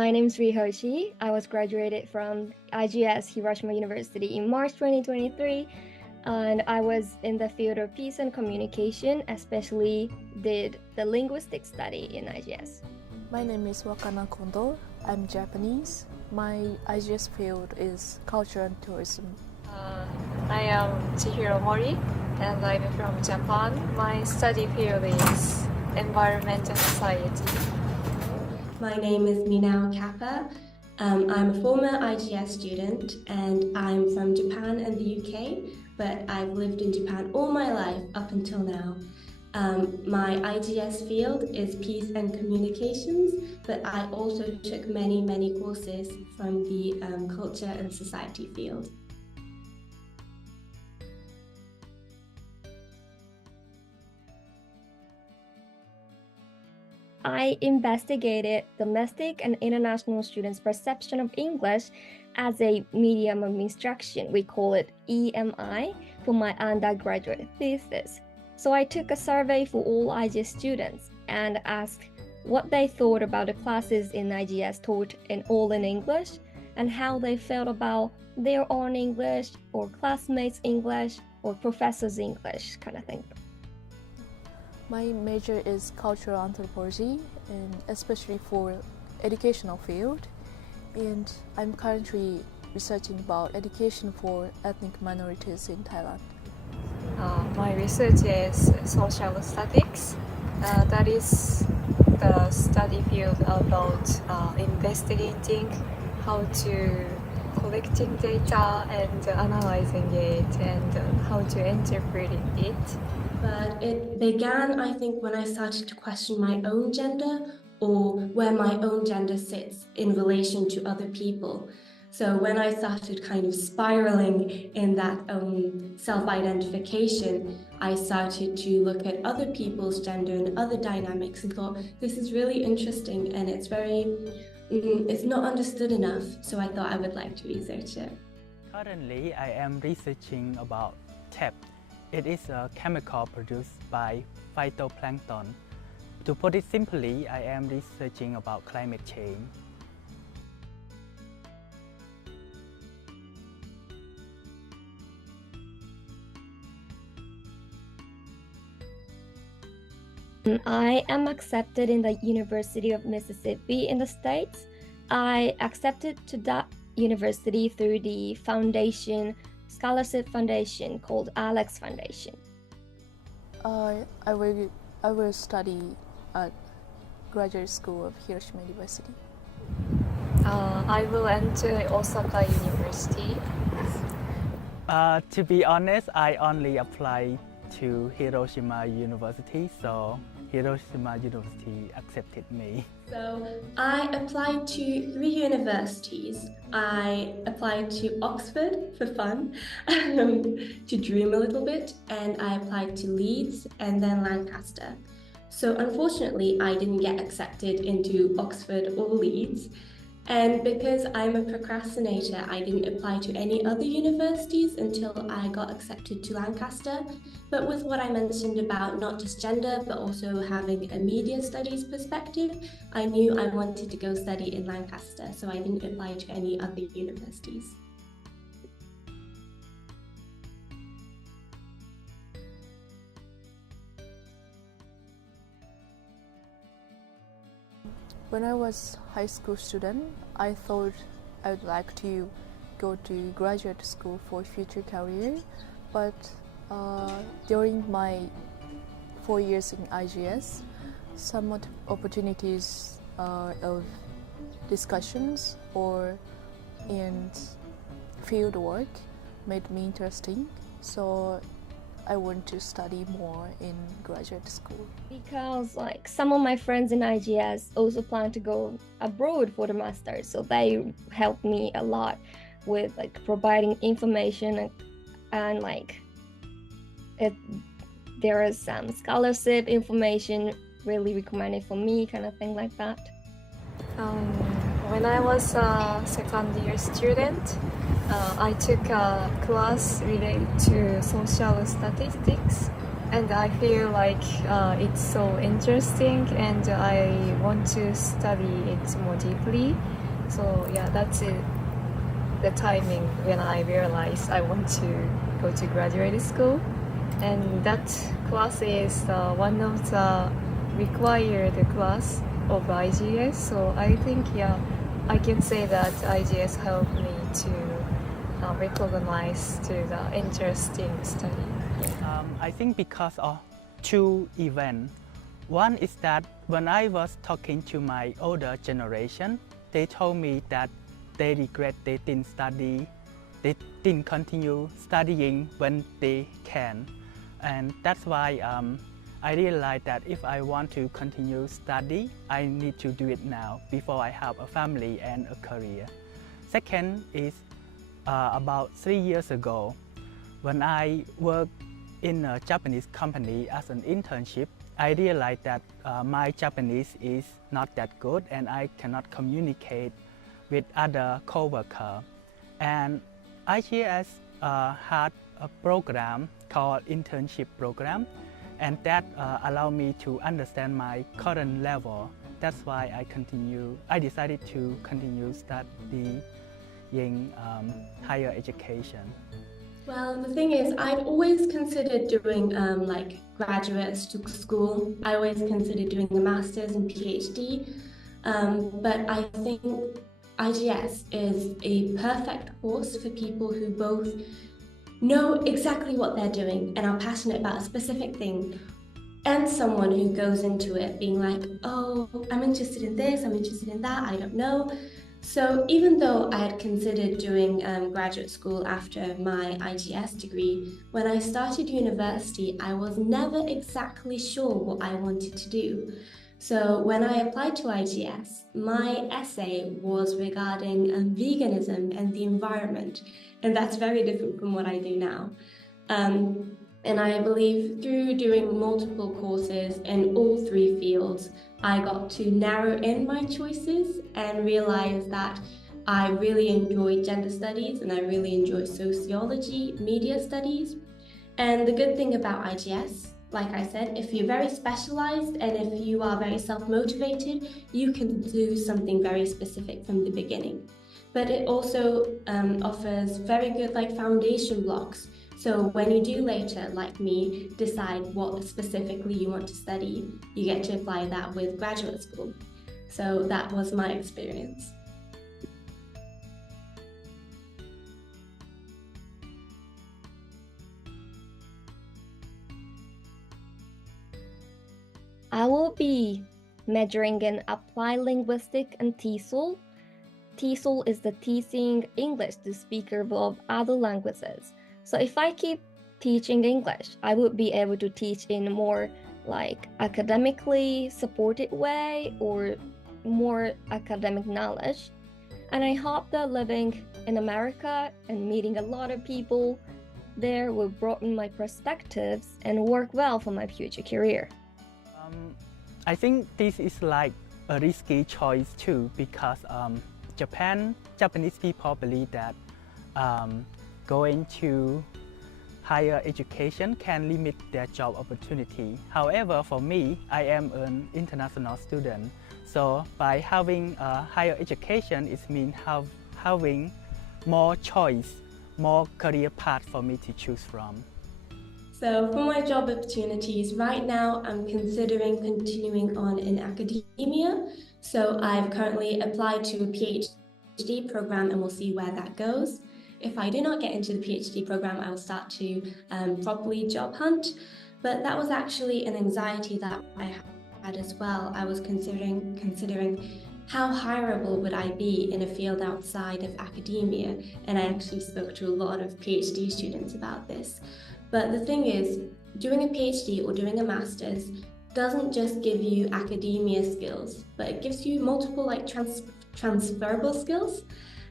My name is Rihoshi. I was graduated from IGS Hiroshima University in March 2023, and I was in the field of peace and communication, especially did the linguistic study in IGS. My name is Wakana Kondo. I'm Japanese. My IGS field is culture and tourism. I am Chihiro Mori, and I'm from Japan. My study field is environment and society. My name is Minao Kappa. I'm a former IGS student and I'm from Japan and the UK, but I've lived in Japan all my life up until now. My IGS field is peace and communications, but I also took many courses from the culture and society field. I investigated domestic and international students' perception of English as a medium of instruction. We call it EMI for my undergraduate thesis. So I took a survey for all IGS students and asked what they thought about the classes in IGS taught all in English and how they felt about their own English or classmates' English or professors' English kind of thing. My major is cultural anthropology, and especially for educational field. And I'm currently researching about education for ethnic minorities in Thailand. My research is social statistics. That is the study field about investigating how to collecting data and analyzing it and how to interpret it. But it began, I think, when I started to question my own gender or where my own gender sits in relation to other people. So when I started kind of spiraling in that self-identification, I started to look at other people's gender and other dynamics and thought, this is really interesting and it's not understood enough. So I thought I would like to research it. Currently, I am researching about TEP. It is a chemical produced by phytoplankton. To put it simply, I am researching about climate change. I am accepted in the University of Mississippi in the States. I accepted to that university through the scholarship foundation called Alex Foundation. I will study at graduate school of Hiroshima University. I will enter Osaka University. To be honest, I only applied to Hiroshima University, so Hiroshima University accepted me. So I applied to 3 universities. I applied to Oxford for fun, to dream a little bit, and I applied to Leeds and then Lancaster. So unfortunately, I didn't get accepted into Oxford or Leeds. And because I'm a procrastinator, I didn't apply to any other universities until I got accepted to Lancaster. But with what I mentioned about not just gender, but also having a media studies perspective, I knew I wanted to go study in Lancaster, so I didn't apply to any other universities. When I was high school student, I thought I would like to go to graduate school for future career, but during my 4 years in IGS, some opportunities of discussions or in field work made me interesting, so I want to study more in graduate school. Because some of my friends in IGS also plan to go abroad for the master's, so they helped me a lot with providing information and if there is some scholarship information really recommended for me, kind of thing like that. When I was a second year student, I took a class related to social statistics, and I feel like it's so interesting, and I want to study it more deeply. So yeah, that's it. The timing when I realized I want to go to graduate school, and that class is one of the required class of IGS. So I think I can say that IGS helped me to recognize to the interesting study. I think because of two events. One is that when I was talking to my older generation, they told me that they regret they didn't continue studying when they can. And that's why I realized that if I want to continue study, I need to do it now before I have a family and a career. Second is about 3 years ago, when I worked in a Japanese company as an internship, I realized that my Japanese is not that good and I cannot communicate with other co-workers. And IGS had a program called internship program, and that allowed me to understand my current level. That's why I decided to continue studying higher education. Well, the thing is, I'd always considered doing like graduate school. I always considered doing a master's and PhD, but I think IGS is a perfect course for people who both know exactly what they're doing and are passionate about a specific thing, and someone who goes into it being like, oh, I'm interested in this, I'm interested in that, I don't know. So even though I had considered doing graduate school after my IGS degree, when I started university, I was never exactly sure what I wanted to do. So when I applied to IGS, my essay was regarding veganism and the environment, and that's very different from what I do now. And I believe through doing multiple courses in all three fields, I got to narrow in my choices and realize that I really enjoy gender studies and I really enjoy sociology, media studies. And the good thing about IGS, like I said, if you're very specialized and if you are very self-motivated, you can do something very specific from the beginning. But it also offers very good foundation blocks. So when you do later, like me, decide what specifically you want to study, you get to apply that with graduate school. So that was my experience. I will be majoring in applied linguistics and TESOL. TESOL is the teaching English to speakers of other languages. So if I keep teaching English, I would be able to teach in a more academically supported way or more academic knowledge. And I hope that living in America and meeting a lot of people there will broaden my perspectives and work well for my future career. I think this is like a risky choice too, because Japanese people believe that going to higher education can limit their job opportunity. However, for me, I am an international student. So by having a higher education, it means having more choice, more career path for me to choose from. So for my job opportunities, right now I'm considering continuing on in academia. So I've currently applied to a PhD program and we'll see where that goes. If I do not get into the PhD program, I will start to properly job hunt. But that was actually an anxiety that I had as well. I was considering how hireable would I be in a field outside of academia, and I actually spoke to a lot of PhD students about this. But the thing is, doing a PhD or doing a master's doesn't just give you academia skills, but it gives you multiple transferable skills,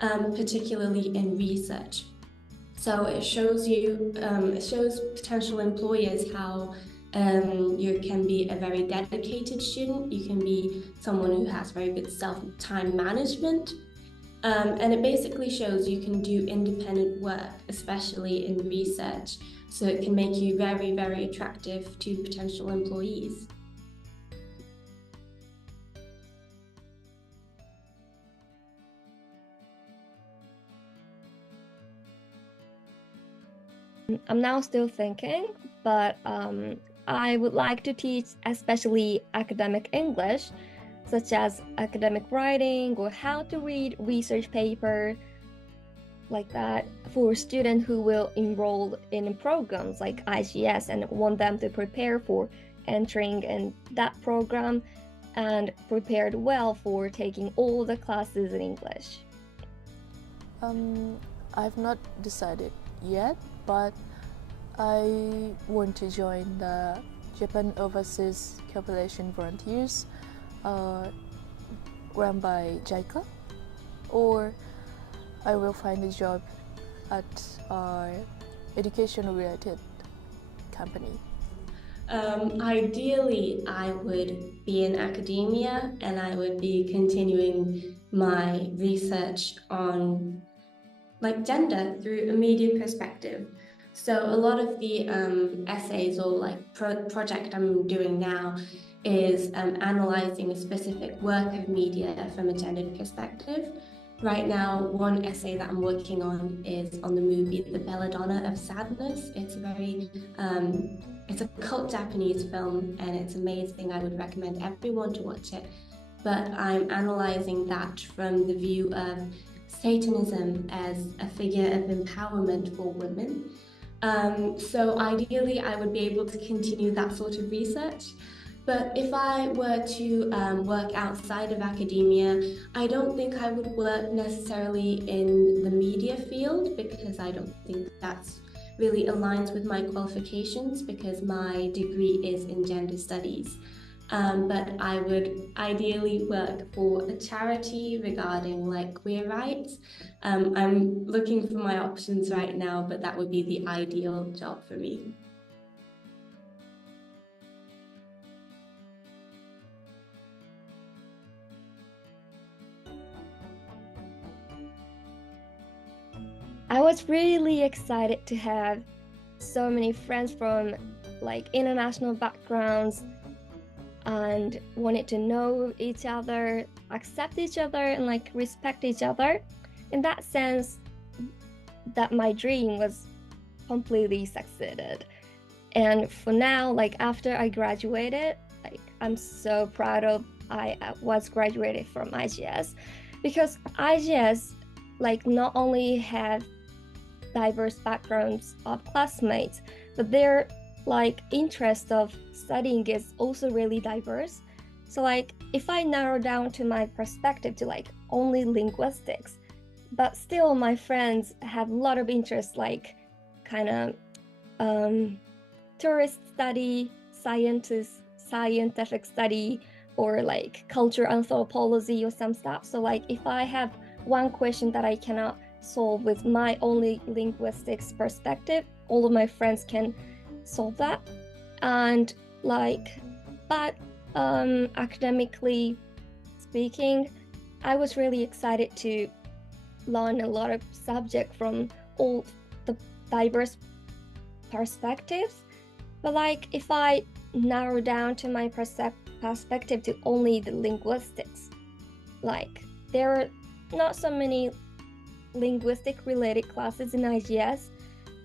particularly in research. So it shows potential employers how you can be a very dedicated student, you can be someone who has very good time management, And it basically shows you can do independent work, especially in research, so it can make you very, very attractive to potential employees. I'm now still thinking, but I would like to teach especially academic English, such as academic writing or how to read research paper, like that, for students who will enroll in programs like IGS and want them to prepare for entering in that program and prepared well for taking all the classes in English. I've not decided yet, but I want to join the Japan Overseas Cooperation Volunteers run by JICA, or I will find a job at education-related company. Ideally, I would be in academia and I would be continuing my research on gender through a media perspective. So a lot of the essays or project I'm doing now is analyzing a specific work of media from a gendered perspective. Right now, one essay that I'm working on is on the movie The Belladonna of Sadness. It's it's a cult Japanese film and it's amazing. I would recommend everyone to watch it. But I'm analyzing that from the view of Satanism as a figure of empowerment for women. So ideally, I would be able to continue that sort of research. But if I were to work outside of academia, I don't think I would work necessarily in the media field, because I don't think that's really aligns with my qualifications, because my degree is in gender studies. But I would ideally work for a charity regarding queer rights. I'm looking for my options right now, but that would be the ideal job for me. I was really excited to have so many friends from international backgrounds and wanted to know each other, accept each other, and respect each other. In that sense, that my dream was completely succeeded. And for now, after I graduated, I'm so proud of I was graduated from IGS, because IGS not only have diverse backgrounds of classmates, but their interest of studying is also really diverse. So if I narrow down to my perspective to only linguistics, but still my friends have a lot of interest tourist study, scientific study, or culture anthropology or some stuff. So if I have one question that I cannot solve with my only linguistics perspective, all of my friends can solve that. And but academically speaking, I was really excited to learn a lot of subject from all the diverse perspectives. But if I narrow down to my perspective to only the linguistics, there are not so many linguistic related classes in IGS.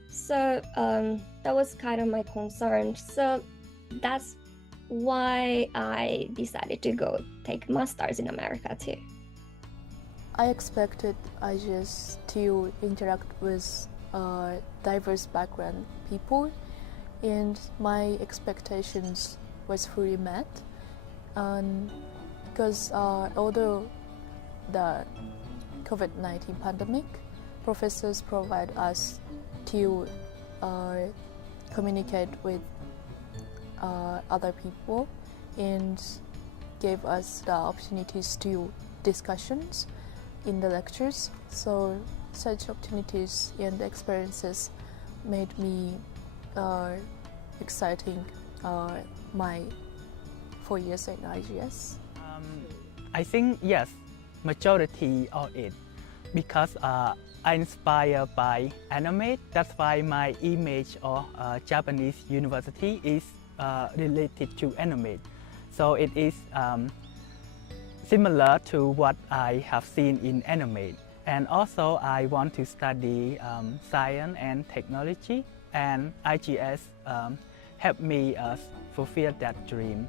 So that was kind of my concern. So that's why I decided to go take masters in America too. I expected IGS to interact with diverse background people, and my expectations was fully met. Because although the COVID-19 pandemic, professors provide us to communicate with other people and gave us the opportunities to discussions in the lectures. So such opportunities and experiences made me exciting my 4 years at IGS. I think yes, majority of it because I inspired by anime. That's why my image of Japanese university is related to anime. So it is similar to what I have seen in anime. And also I want to study science and technology, and IGS helped me fulfill that dream.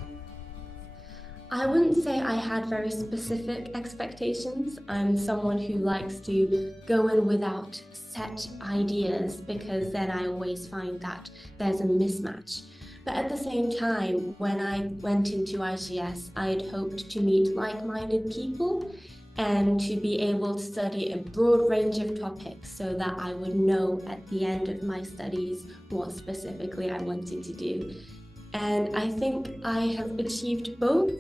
I wouldn't say I had very specific expectations. I'm someone who likes to go in without set ideas because then I always find that there's a mismatch. But at the same time, when I went into IGS, I had hoped to meet like-minded people and to be able to study a broad range of topics so that I would know at the end of my studies what specifically I wanted to do. And I think I have achieved both.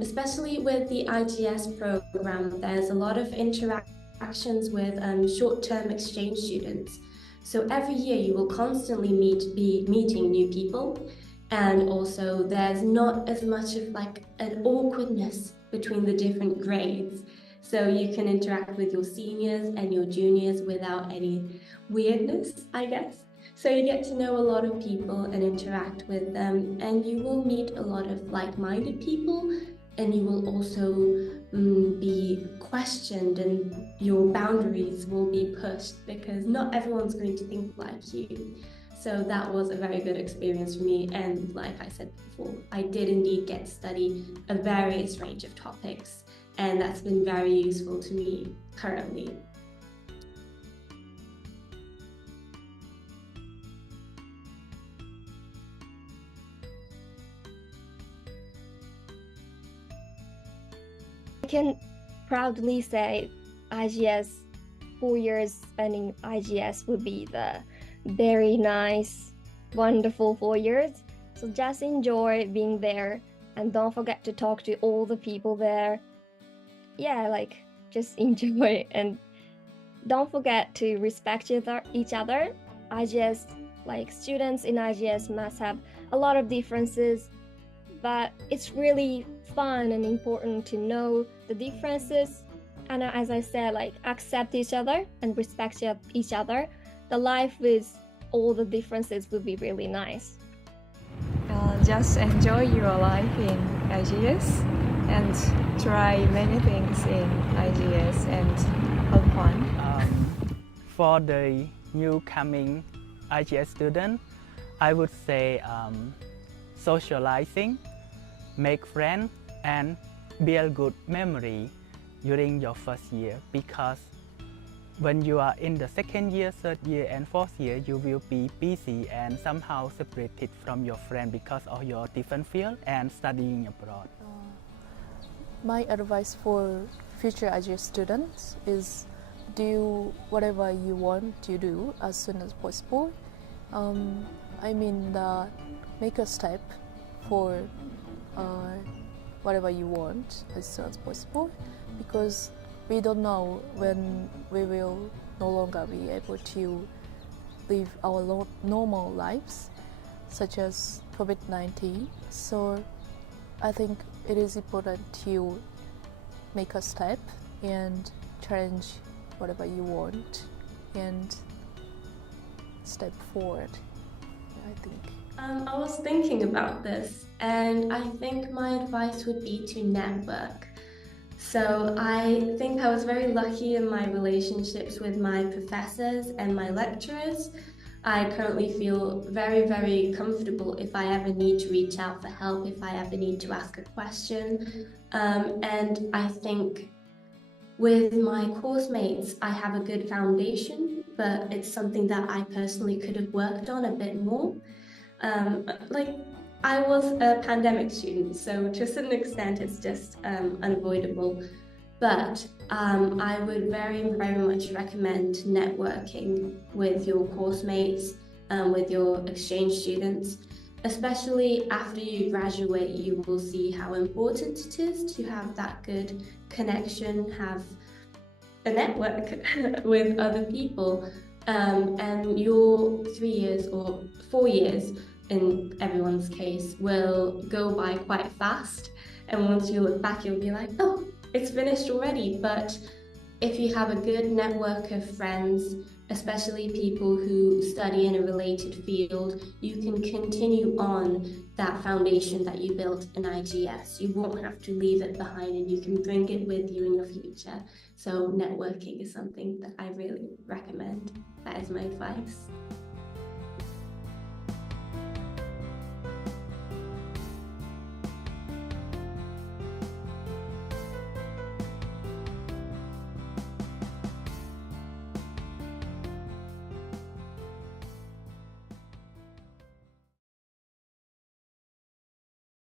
Especially with the IGS program, there's a lot of interactions with short-term exchange students. So every year you will constantly be meeting new people, and also there's not as much of like an awkwardness between the different grades. So you can interact with your seniors and your juniors without any weirdness, I guess. So you get to know a lot of people and interact with them, and you will meet a lot of like-minded people, and you will also be questioned, and your boundaries will be pushed because not everyone's going to think like you. So that was a very good experience for me, and like I said before, I did indeed get to study a various range of topics, and that's been very useful to me currently. I can proudly say IGS, 4 years spending IGS would be the very nice, wonderful 4 years. So just enjoy being there and don't forget to talk to all the people there. Yeah, like just enjoy and don't forget to respect each other. IGS, like students in IGS must have a lot of differences, but it's really fun and important to know the differences, and as I said, like accept each other and respect each other. The life with all the differences would be really nice. Just enjoy your life in IGS and try many things in IGS and have fun. For the new coming IGS student, I would say socializing, make friends, and build good memory during your first year, because when you are in the second year, third year, and fourth year, you will be busy and somehow separated from your friend because of your different field and studying abroad. My advice for future IGS students is do whatever you want to do as soon as possible. Make a step for whatever you want as soon as possible, because we don't know when we will no longer be able to live our normal lives, such as COVID-19. So I think it is important to make a step and challenge whatever you want and step forward, I think. I was thinking about this, and I think my advice would be to network. So I think I was very lucky in my relationships with my professors and my lecturers. I currently feel very, very comfortable if I ever need to reach out for help, if I ever need to ask a question. And I think with my course mates, I have a good foundation, but it's something that I personally could have worked on a bit more. I was a pandemic student, so to a certain extent it's just unavoidable. But I would very, very much recommend networking with your course mates, with your exchange students. Especially after you graduate, you will see how important it is to have that good connection, have a network with other people. And your 3 years or 4 years, in everyone's case, will go by quite fast. And once you look back, you'll be like, oh, it's finished already. But if you have a good network of friends, especially people who study in a related field, you can continue on that foundation that you built in IGS. You won't have to leave it behind and you can bring it with you in your future. So networking is something that I really recommend. That is my advice.